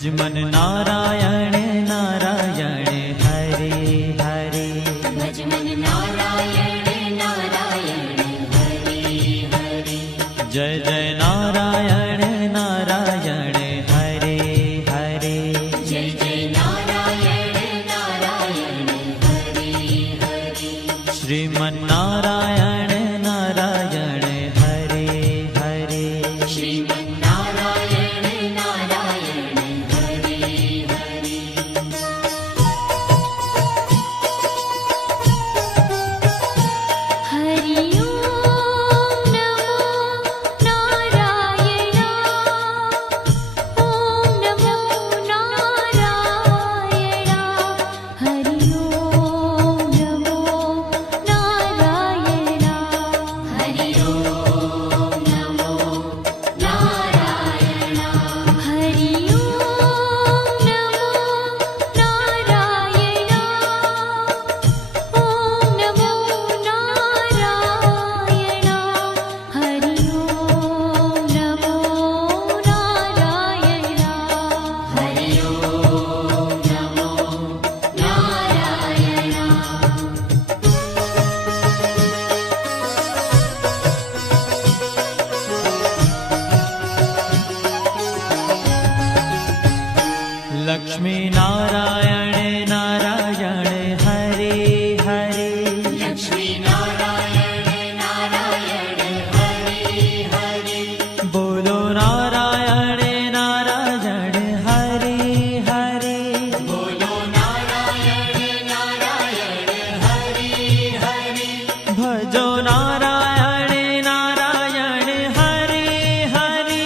भज मन नारायण नारायण हरे हरे। भज मन नारायण नारायण हरे हरे। जय जय नारायण नारायण हरे हरे। जय जय नारायण नारायण हरे हरे। श्रीमन नारायण नारायण हरे हरे। श्रीमन नारायण नारायण हरे हरे। हरि ओम नमो नारायण। ओम नमो नारायण। हरि ओम नमो नारायण। हरि ओम नमो नारायण। हरि ओम नमो नारायण। ओम नमो नारायण। हरि ओम नमो नारायण। हरि ओम नमो नारायण। लक्ष्मी नारायण नारायण हरे हरे। लक्ष्मी नारायण नारायण हरे हरे। बोलो नारायण नारायण हरे हरे। बोलो नारायण नारायण हरे हरे। भजो नारायण नारायण हरे हरे।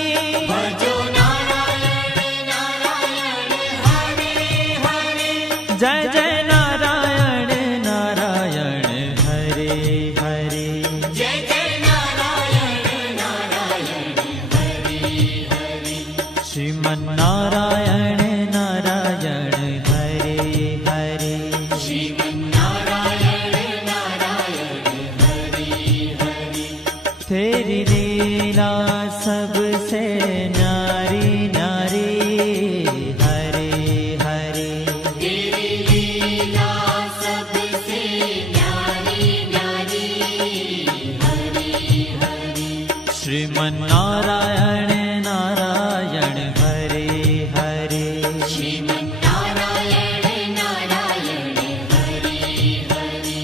भजो नारायण नारायण हरे हरे। जय जय नारायण नारायण हरे हरे। जय जय नारायण नारायण हरे हरे। श्रीमन नारायण नारायण हरे हरे। श्रीमन नारायण नारायण हरे हरे। तेरी लीला सबसे न्यारी न्यारी हरे हरे। तेरी लीला सबसे न्यारी न्यारी हरे हरे। श्रीमन नारायण नारायण हरे हरे। श्रीमन नारायण नारायण हरे हरे।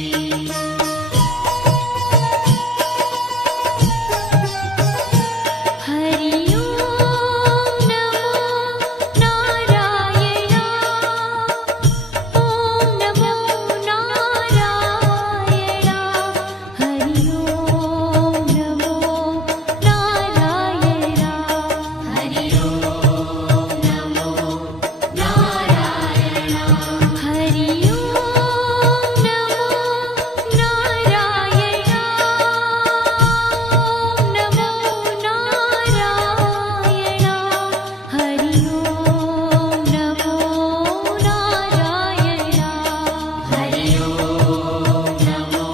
हरि ओम नमो नारायण। ओम नमो नारायण। हरि ओम नमो नारायण। हरि ओम नमो नारायण। हरि ओम नमो नारायण। ओम नमो नारायण। हरि ओम नमो नारायण। हरि ओम नमो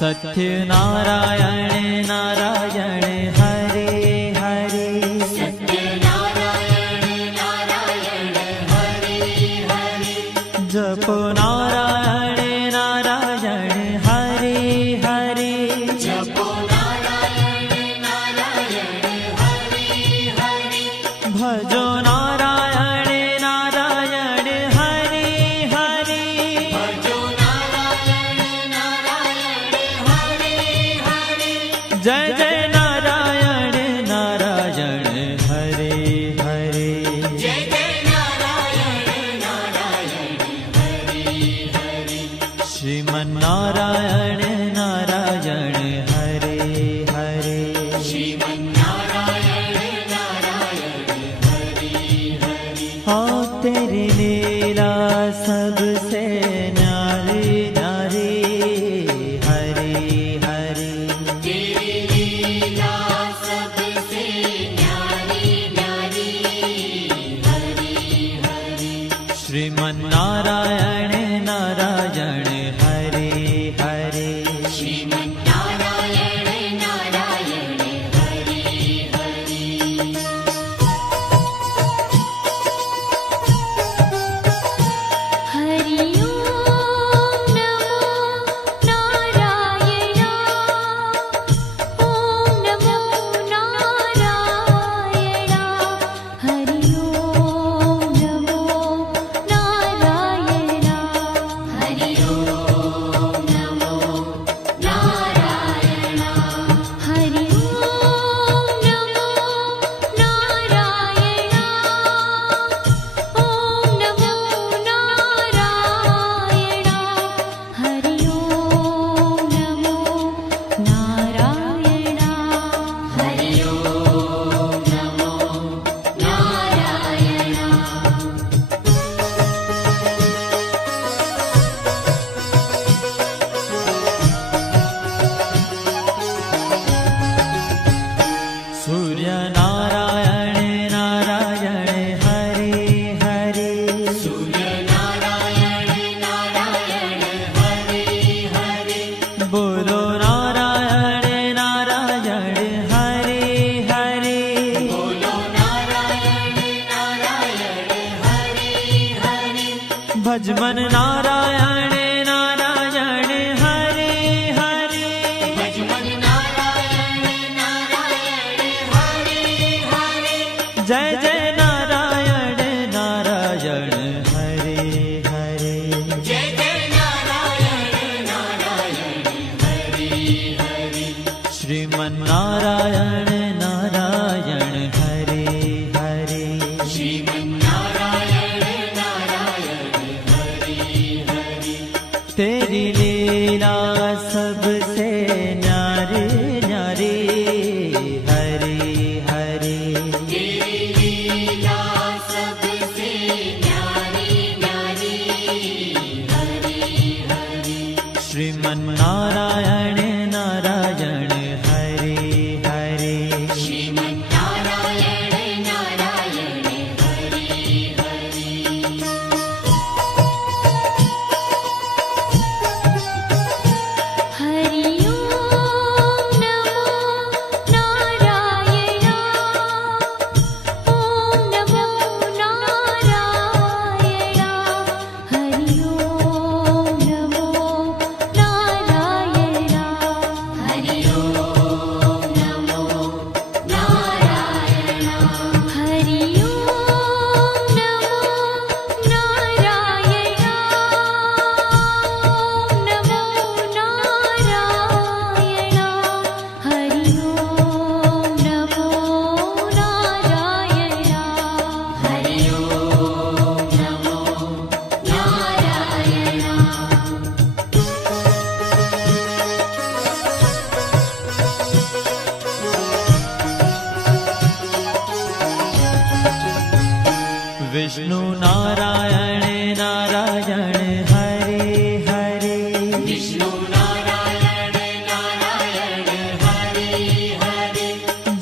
सत्य नारायण नारायण हरे हरे। सत्य नारायण नारायण हरे हरे। जपो नारायण नारायण हरे हरे। जपो नारायण नारायण हरे हरे। भजो नारायण नारायण हरे हरे। भजो नारायण नारायण हरे हरे। जय जय नारायण नारायण हरे हरे। जय जय नारायण नारायण हरे हरे। श्रीमन नारायण नारायण हरे हरे। श्रीमन नारायण नारायण हरे हरे। हाँ तेरी लीला सबसे न्यारी न्यारी हरे हरे। तेरी लीला सबसे न्यारी न्यारी हरे हरे। श्रीमन नारायण भजमन नारायण नारायण हरे हरे भजमन नारायण नारायण हरे हरे जय जय नारायण नारायण हरे हरे जय जय नारायण नारायण हरे हरे श्रीमन नारायण नारायण हरे हरे श्रीमन्नारायण नारायण हरे हरे तेरी लीला सबसे न्यारी न्यारी हरे हरे तेरी लीला सबसे न्यारी न्यारी हरे हरे श्रीमन नारायण नारायण हरे हरे श्रीमन्नारायण नारायण हरे हरे हरि ओम नमो नारायण ओम नमो नारायण हरि ओम नमो नारायण हरि ओम नमो नारायण हरि ओम नमो नारायण ओम नमो नारायण हरि ओम नमो नारायण हरि ओम नमो नारायण विष्णु नारायण नारायण हरे हरे विष्णु नारायण नारायण हरे हरे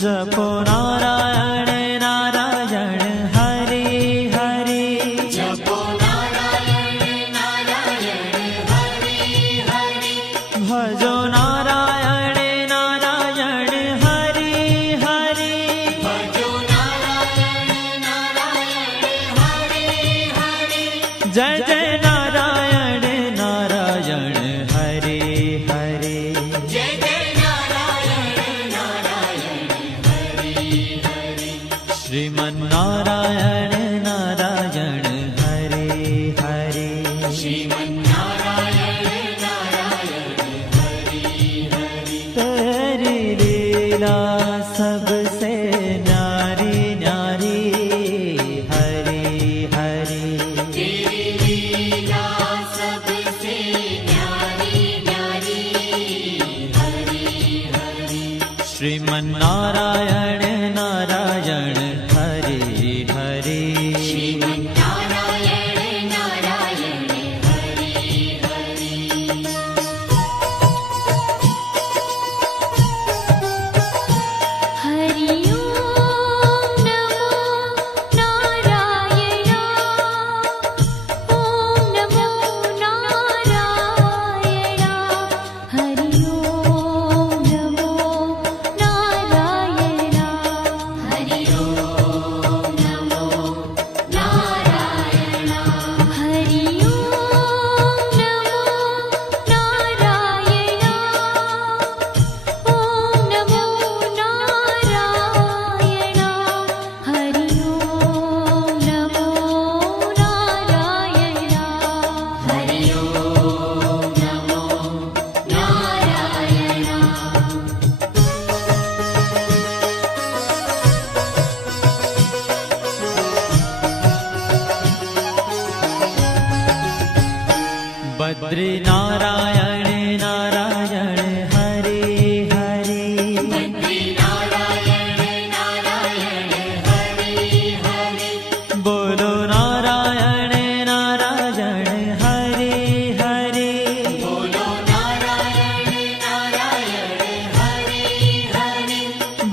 जपो नारायण नारायण हरे हरे जपो नारायण नारायण हरे हरे भजो नारायण नारायण हरे हरे भजो नारायण नारायण हरे हरे जय जय नारायण नारायण हरे हरे जय जय नारायण नारायण हरे हरे श्रीमन नारायण नारायण हरे हरे श्रीमन्नारायण नारायण हरे हरे तेरी लीला सबसे न्यारी न्यारी हरे हरे तेरी लीला सबसे न्यारी न्यारी हरे हरे श्रीमन नारायण नारायण हरे हरे श्रीमन्नारायण नारायण हरे हरे हरि ओम नमो नारायण ओम नमो नारायण हरि ओम नमो नारायण हरि ओम नमो नारायण हरि ओम नमो नारायण ओम नमो नारायण हरि ओम नमो नारायण हरि ओम नमो नारायण बद्री नारायण नारायण हरे हरे बद्री नारायण नारायण हरे हरे बोलो नारायण नारायण हरे हरे बोलो नारायण नारायण हरे हरे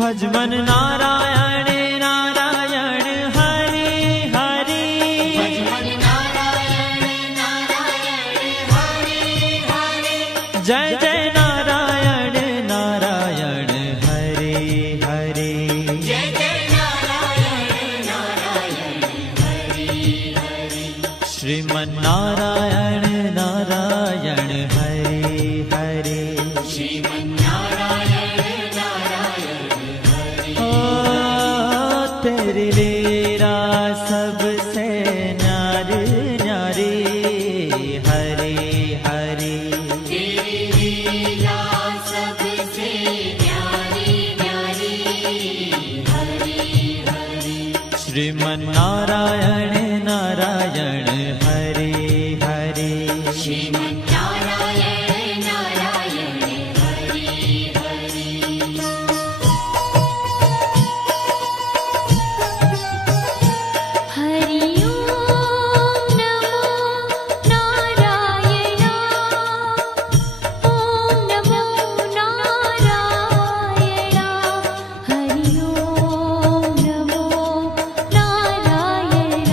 भजमन नारायण नारायण हरे हरे भजमन नारायण नारायण हरे हरे जय जय नारायण नारायण हरे हरे जय जय नारायण नारायण हरे श्रीमन्नारायण नारायण हरे हरे श्रीमन्नारायण नारायण हरे ओ तेरी लीला सबसे न्यारी न्यारी हरे हरे तेरी लीला सबसे न्यारी न्यारी हरे हरे श्रीमन्नारायण नारायण हरे हरे श्रीमन्नारायण नारायण हरे हरे हरि ओम नमो नारायण ओम नमो नारायण हरि ओम नमो नारायण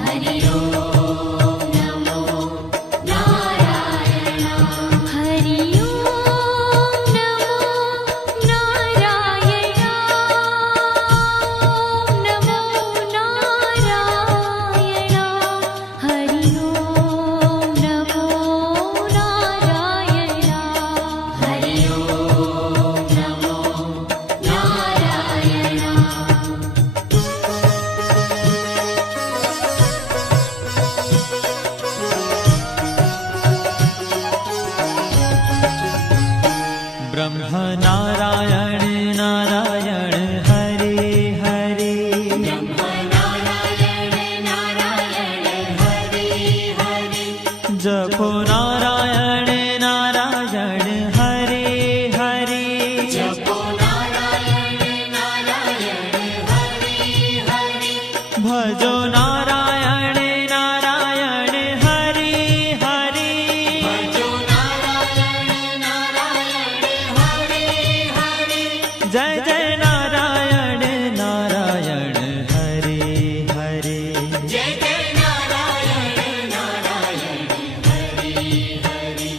हरि ओम नमो नारायण हरि ओम नमो नारायण ओम नमो नारायण हरि ओम नमो नारायण हरि ओम नमो नारायण ब्रह्म नारायण नारायण हरे हरे नारायण नारायण हरे हरे जपो नारायण नारायण हरे हरे जपो नारायण नारायण हरे हरे भजो नारायण नारायण हरे हरे भजो नारायण नारायण हरे हरे जय जय नारायण नारायण हरे हरे जय जय नारायण नारायण हरे हरे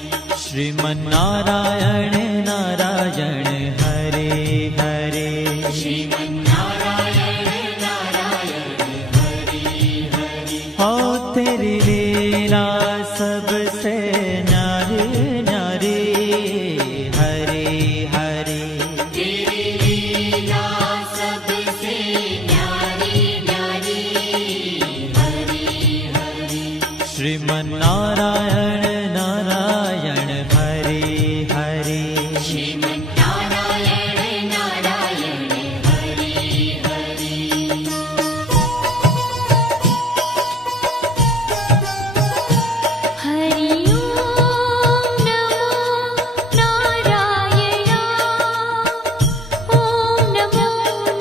श्रीमन्नारायण नारायण हरे हरे श्रीमन्नारायण नारायण हरे हरे हो तेरी लीला सबसे न्यारी न्यारी हरे हरे तेरी लीला सबसे न्यारी न्यारी हरे हरे श्रीमन्नारायण नारायण हरे हरे श्रीमन्नारायण नारायण हरे हरे हरि ओम नमो नारायण ओम नमो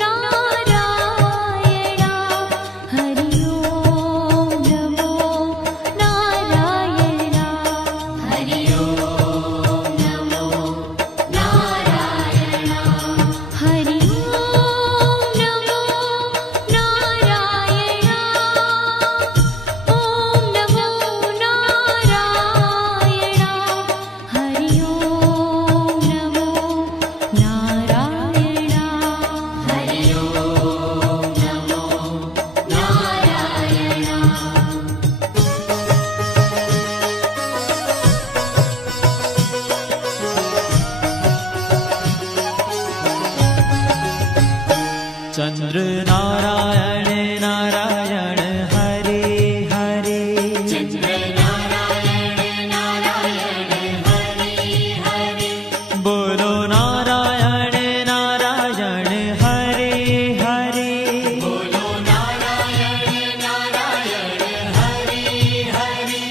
नारायण हरि ओम नमो नारायण हरि ओम नमो नारायण हरि ओम नमो नारायण ओम नमो नारायण हरि ओम नमो नारायण हरि ओम नमो नारायण चंद्र नारायण नारायण हरे हरे चंद्र नारायण नारायण हरे हरे बोलो नारायण नारायण हरे हरे बोलो नारायण नारायण हरे हरे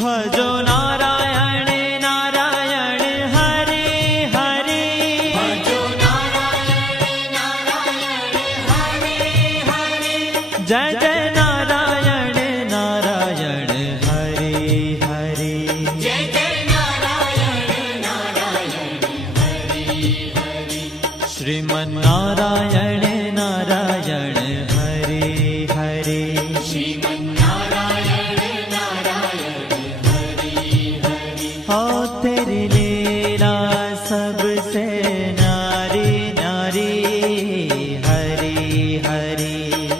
भजो नारायण नारायण हरे हरे भजो नारायण नारायण हरे हरे जय जय नारायण नारायण हरे हरे जय जय नारायण नारायण हरे हरे श्रीमन्नारायण नारायण हरे हरे श्रीमन्नारायण नारायण हरे हरे हो तेरी लीला सबसे न्यारी न्यारी हरे हरे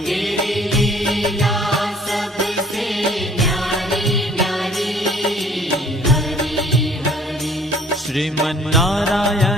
तेरी लीला सबसे न्यारी श्रीमन्नारायण